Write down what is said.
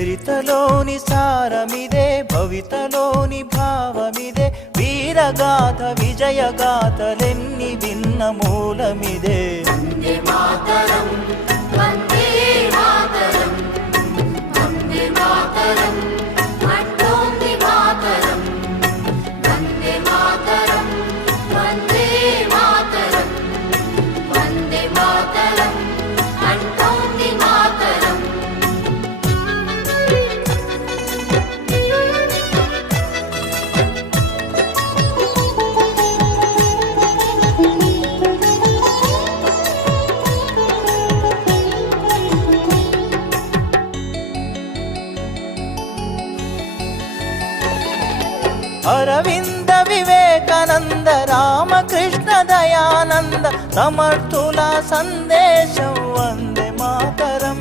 చరితలోని సారమిదే, భవితలోని భావమిదే, వీరగాథ విజయగాథలెన్ని విన్న మూలమిదే. వందే మాతరం వందే మాతరం వందే మాతరం అంటోంది మాతరం. వందే మాతరం వందే మాతరం వందే మాతరం అంటోంది మాతరం. అరవింద వివేకానంద రామకృష్ణ దయానంద సమర్థుల సందేశం వందే మాతరం.